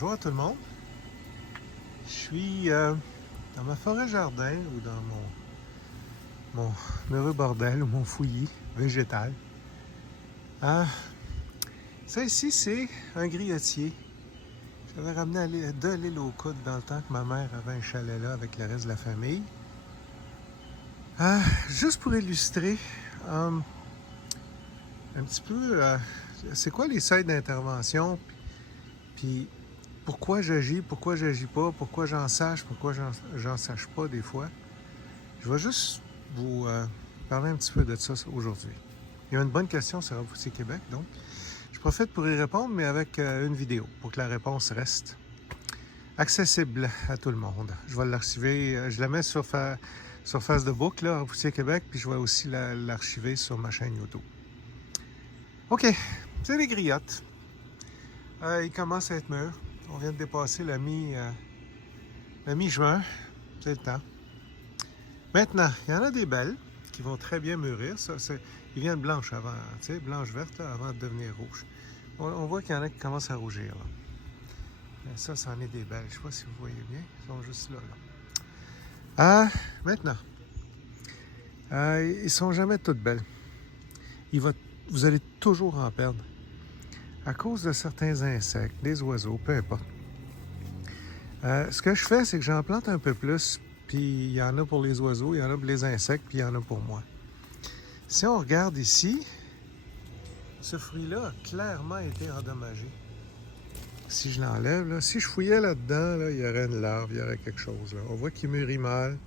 Bonjour à tout le monde. Je suis dans ma forêt-jardin ou dans mon heureux bordel ou mon fouillis végétal. Ah, ça ici, c'est un griotier. J'avais ramené de l'île aux Coudres dans le temps que ma mère avait un chalet là avec le reste de la famille. Juste pour illustrer un petit peu, c'est quoi les seuils d'intervention, puis pourquoi j'agis pas, pourquoi j'en sache, pourquoi j'en sache pas des fois. Je vais juste vous parler un petit peu de ça aujourd'hui. Il y a une bonne question sur Arc-Boutique Québec, donc je profite pour y répondre, mais avec une vidéo, pour que la réponse reste accessible à tout le monde. Je vais l'archiver, je la mets sur Facebook, là, Arc-Boutique Québec, puis je vais aussi l'archiver sur ma chaîne YouTube. OK, c'est les griottes. Ils commencent à être mûrs. On vient de dépasser la mi-juin, c'est le temps. Maintenant, il y en a des belles qui vont très bien mûrir. Ils viennent blanches avant, tu sais, blanches-vertes avant de devenir rouges. On voit qu'il y en a qui commencent à rougir. Là. Mais ça en est des belles. Je ne sais pas si vous voyez bien. Ils sont juste là. Maintenant, ils ne sont jamais toutes belles. Vous allez toujours en perdre. À cause de certains insectes, des oiseaux, peu importe. Ce que je fais, c'est que j'en plante un peu plus. Puis il y en a pour les oiseaux, il y en a pour les insectes, puis il y en a pour moi. Si on regarde ici, ce fruit-là a clairement été endommagé. Si je l'enlève, là, si je fouillais là-dedans, là, il y aurait une larve, il y aurait quelque chose. Là. On voit qu'il mûrit mal.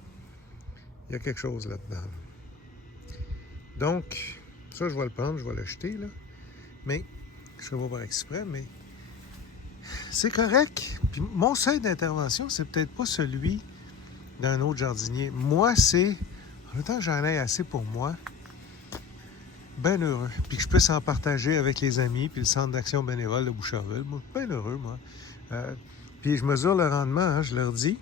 Il y a quelque chose là-dedans. Là. Donc, ça, je vais le prendre, je vais le jeter. Là. Mais, je ne fais pas par exprès, mais c'est correct. Puis mon seuil d'intervention, c'est peut-être pas celui d'un autre jardinier. Moi, c'est, en même temps que j'en ai assez pour moi, bien heureux. Puis que je puisse en partager avec les amis, puis le Centre d'action bénévole de Boucherville. Moi, bien heureux, moi. Puis je mesure le rendement, hein, je leur dis,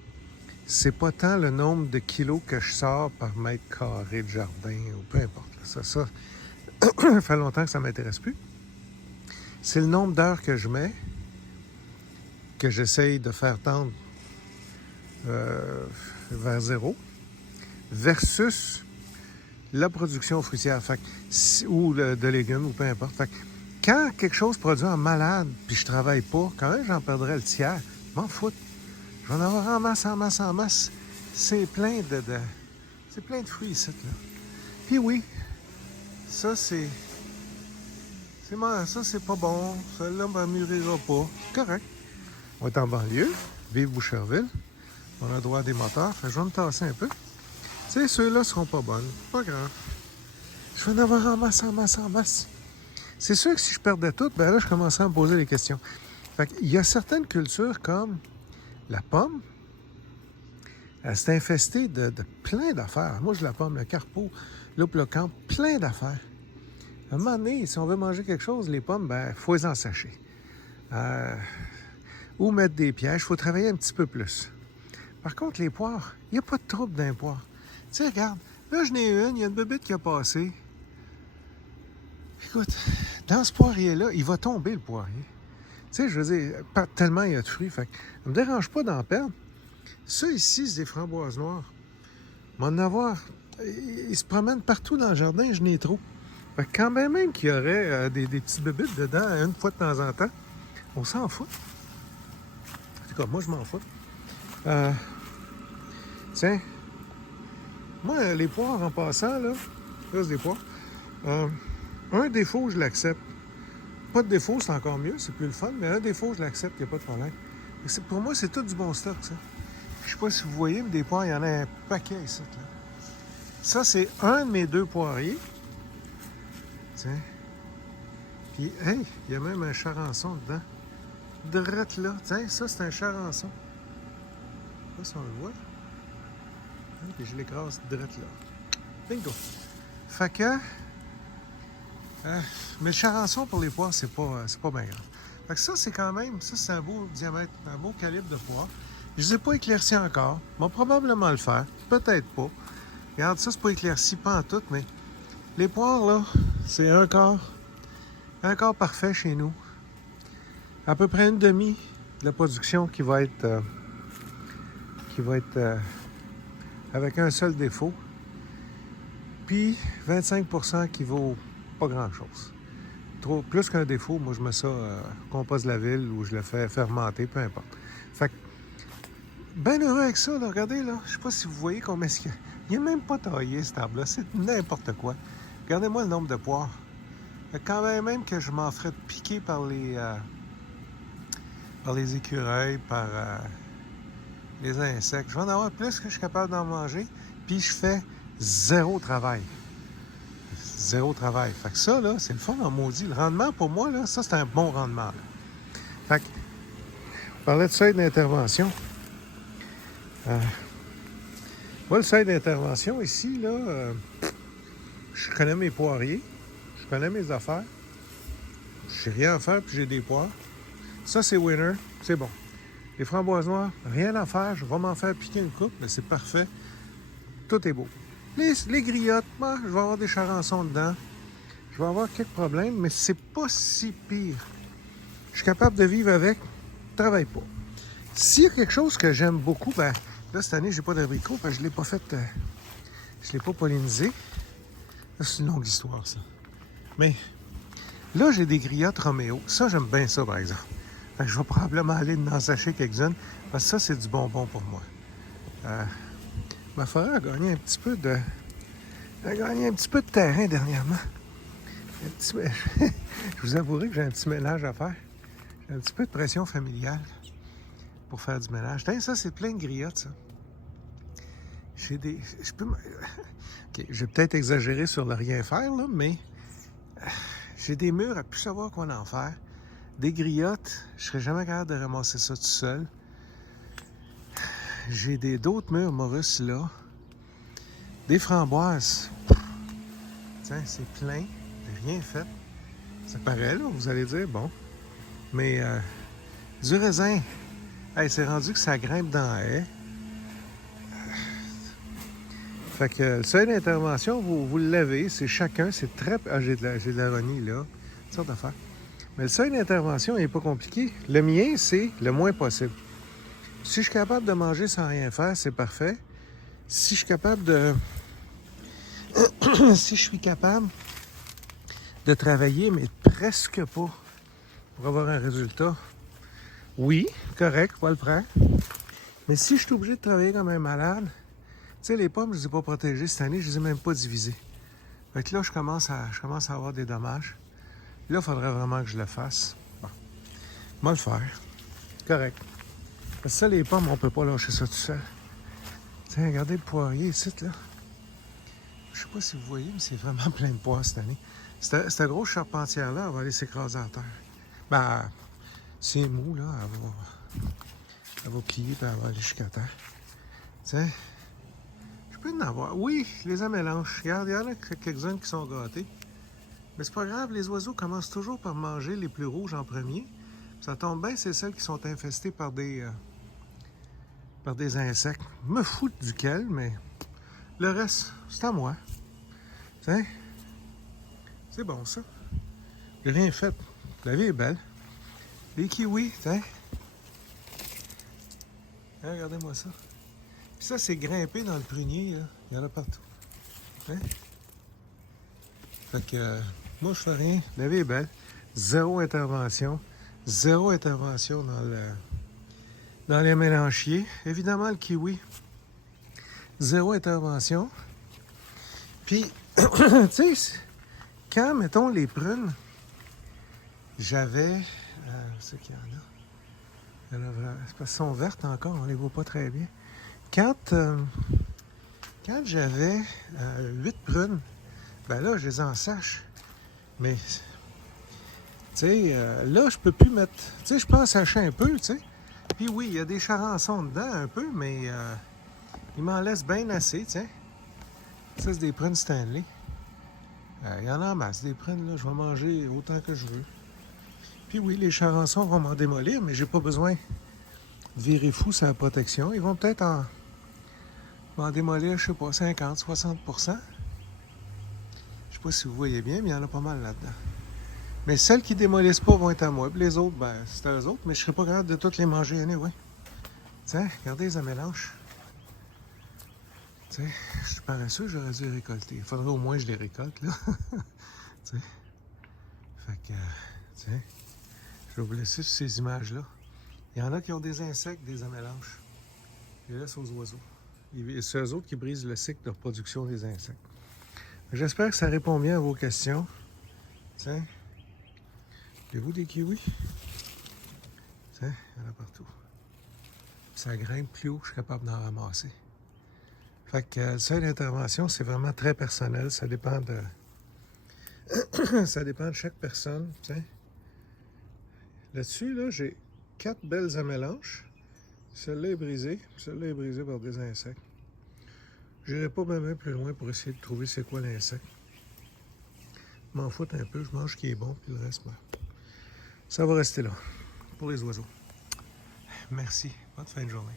c'est pas tant le nombre de kilos que je sors par mètre carré de jardin, ou peu importe. Ça ça fait longtemps que ça ne m'intéresse plus. C'est le nombre d'heures que je mets, que j'essaye de faire tendre vers zéro, versus la production fruitière ou de légumes, ou peu importe. Fait que, quand quelque chose produit en malade, puis je travaille pas, quand même j'en perdrais le tiers, m'en foutre. Je vais en avoir en masse, en masse, en masse. C'est plein c'est plein de fruits ici, là. Puis oui, ça c'est pas bon. Celle-là ne mûrira pas. C'est correct. On est en banlieue, vive Boucherville. On a droit à des moteurs. Fait que je vais me tasser un peu. Tu sais, ceux-là seront pas bonnes. Pas grave. Je vais en avoir en masse, en masse, en masse. C'est sûr que si je perdais tout, ben là, je commencerais à me poser des questions. Fait qu'il y a certaines cultures comme la pomme. C'est infesté de plein d'affaires. Moi, je la pomme, le carpeau, l'oplocampe, plein d'affaires. À un moment donné, si on veut manger quelque chose, les pommes, ben, il faut les ensacher. Ou mettre des pièges, il faut travailler un petit peu plus. Par contre, les poires, il n'y a pas de trouble dans les poires. Tu sais, regarde, là, j'en ai une, il y a une bébête qui a passé. Écoute, dans ce poirier-là, il va tomber, le poirier. Tu sais, je veux dire, tellement il y a de fruits, fait que ça me dérange pas d'en perdre. Ça, ici, c'est des framboises noires. M'en avoir, ils se promènent partout dans le jardin, je n'ai trop. Fait que quand même qu'il y aurait des petits bébites dedans, une fois de temps en temps, on s'en fout. En tout cas, moi, je m'en fous. Tiens, moi, les poires, en passant, là c'est des poires. Un défaut, je l'accepte. Pas de défaut, c'est encore mieux, c'est plus le fun, mais un défaut, je l'accepte, il n'y a pas de problème. Pour moi, c'est tout du bon stock, ça. Je sais pas si vous voyez, mais des poires, il y en a un paquet ici. Là. Ça, c'est un de mes 2 poiriers. Tiens. Puis, hey, il y a même un charançon dedans. Drette là. Tiens, ça, c'est un charançon. Je sais pas si on le voit. Puis je l'écrase drette là. Bingo. Fait que... mais le charançon pour les poires, c'est pas bien grave. Fait que ça, c'est quand même... Ça, c'est un beau diamètre, un beau calibre de poire. Je les ai pas éclaircis encore. Je vais probablement le faire. Peut-être pas. Regarde, ça, c'est pas éclairci, pas en tout, mais... Les poires, là, c'est un quart parfait chez nous. À peu près une demi de la production qui va être avec un seul défaut, puis 25% qui vaut pas grand-chose. Plus qu'un défaut, moi je mets ça compost de la ville ou je le fais fermenter, peu importe. Fait que, bien heureux avec ça, là, regardez là, je sais pas si vous voyez combien est-ce qu'il y a. Il n'est même pas taillé cet arbre-là, c'est n'importe quoi. Regardez-moi le nombre de poires. Quand même que je m'en ferais piquer par les écureuils, par les insectes. Je vais en avoir plus que je suis capable d'en manger, puis je fais zéro travail. Zéro travail. Fait que ça, là, c'est le fun en maudit. Le rendement, pour moi, là, ça, c'est un bon rendement. Là. Fait que, on parlait de seuil d'intervention. Moi, le seuil d'intervention, ici, là, je connais mes poiriers, je connais mes affaires. Je n'ai rien à faire, puis j'ai des poires. Ça, c'est winner, c'est bon. Les framboises noires, rien à faire. Je vais m'en faire piquer une coupe, mais c'est parfait. Tout est beau. Les griottes, moi, je vais avoir des charançons dedans. Je vais avoir quelques problèmes, mais c'est pas si pire. Je suis capable de vivre avec. Travaille pas. S'il y a quelque chose que j'aime beaucoup, ben là, cette année, j'ai pas d'abricot, parce que je l'ai pas fait. Je l'ai pas pollinisé. Là, c'est une longue histoire, ça. Mais là, j'ai des griottes Roméo. Ça, j'aime bien ça, par exemple. Fait que je vais probablement aller en sacher quelques-unes, parce que ça, c'est du bonbon pour moi. Ma forêt a gagné un petit peu de... terrain dernièrement. Je vous avouerai que j'ai un petit ménage à faire. J'ai un petit peu de pression familiale pour faire du ménage. Tiens, ça, c'est plein de griottes, ça. J'ai des... OK, je vais peut-être exagérer sur le rien faire, là, mais j'ai des murs à plus savoir quoi en faire. Des griottes, je serais jamais capable de ramasser ça tout seul. J'ai d'autres murs Maurice là. Des framboises. Tiens, c'est plein. J'ai rien fait. Ça paraît, là, vous allez dire, bon. Mais du raisin. Hey, c'est rendu que ça grimpe dans la haie. Fait que le seuil d'intervention, vous le levez. C'est chacun. C'est très... Ah, j'ai de la vanille, là. Toutes sortes d'affaires. Mais le seuil d'intervention n'est pas compliqué. Le mien, c'est le moins possible. Si je suis capable de manger sans rien faire, c'est parfait. Si je suis capable de... si je suis capable de travailler, mais presque pas, pour avoir un résultat, oui, correct, pas le prendre. Mais si je suis obligé de travailler comme un malade, tu sais, les pommes, je ne les ai pas protégées cette année, je ne les ai même pas divisées. Fait que là, je commence à avoir des dommages. Là, il faudrait vraiment que je le fasse. Bon, moi le faire. Correct. Parce que ça, les pommes, on peut pas lâcher ça tout seul. Tiens, regardez le poirier ici, là. Je sais pas si vous voyez, mais c'est vraiment plein de poires cette année. Cette grosse charpentière-là, elle va aller s'écraser à terre. Ben, c'est mou, là. Elle va plier, puis elle va aller jusqu'à terre. Tiens, je peux en avoir. Oui, je les amélange. Regarde, il y en a quelques-unes qui sont gâtées. Mais c'est pas grave, les oiseaux commencent toujours par manger les plus rouges en premier. Ça tombe bien, c'est celles qui sont infestées par des insectes. Je me fous duquel, mais le reste, c'est à moi. Tiens, c'est bon ça. J'ai rien fait. La vie est belle. Les kiwis, tiens. Hein, regardez-moi ça. Puis ça, c'est grimpé dans le prunier, là. Il y en a partout. Hein? Fait que, moi, je fais rien. La vie est belle. Zéro intervention. Zéro intervention dans les mélanchiers. Évidemment, le kiwi. Zéro intervention. Puis, tu sais, quand, mettons, les prunes, j'avais... c'est qu'il y en a. C'est parce qu'elles sont vertes encore, on les voit pas très bien. Quand j'avais 8 prunes, ben là, je les ensache. Mais, tu sais, là, je peux plus mettre... Tu sais, je peux ensacher un peu, tu sais. Puis oui, il y a des charançons dedans un peu, mais il m'en laisse bien assez, tiens. Ça, c'est des prunes Stanley. Il y en a en masse, des prunes, là, je vais manger autant que je veux. Puis oui, les charançons vont m'en démolir, mais j'ai pas besoin de virer fou sur la protection. Ils vont peut-être m'en démolir, je sais pas, 50-60%. Je sais pas si vous voyez bien, mais il y en a pas mal là-dedans. Mais celles qui démolissent pas vont être à moi. Puis les autres, ben, c'est à eux autres, mais je serai pas capable de toutes les manger anyway. Tiens, regardez les amélanges. Tu sais, je suis paresseux, j'aurais dû les récolter. Il faudrait au moins que je les récolte, là. Tu sais. Fait que, tu sais, je vais vous laisser sur ces images-là. Il y en a qui ont des insectes, des amélanges. Je les laisse aux oiseaux. C'est eux autres qui brisent le cycle de reproduction des insectes. J'espère que ça répond bien à vos questions. Tiens, avez-vous des kiwis? Tiens, il y en a partout. Ça grimpe plus haut, je suis capable d'en ramasser. Fait que le seuil d'intervention, c'est vraiment très personnel. Ça dépend de... ça dépend de chaque personne. Tiens. Là-dessus, là, j'ai 4 belles amélanges. Celle-là est brisée. Celle-là est brisée par des insectes. Je n'irai pas même plus loin pour essayer de trouver c'est quoi l'insecte. Je m'en foutre un peu. Je mange ce qui est bon, puis le reste, ben, ça va rester là pour les oiseaux. Merci. Bonne fin de journée.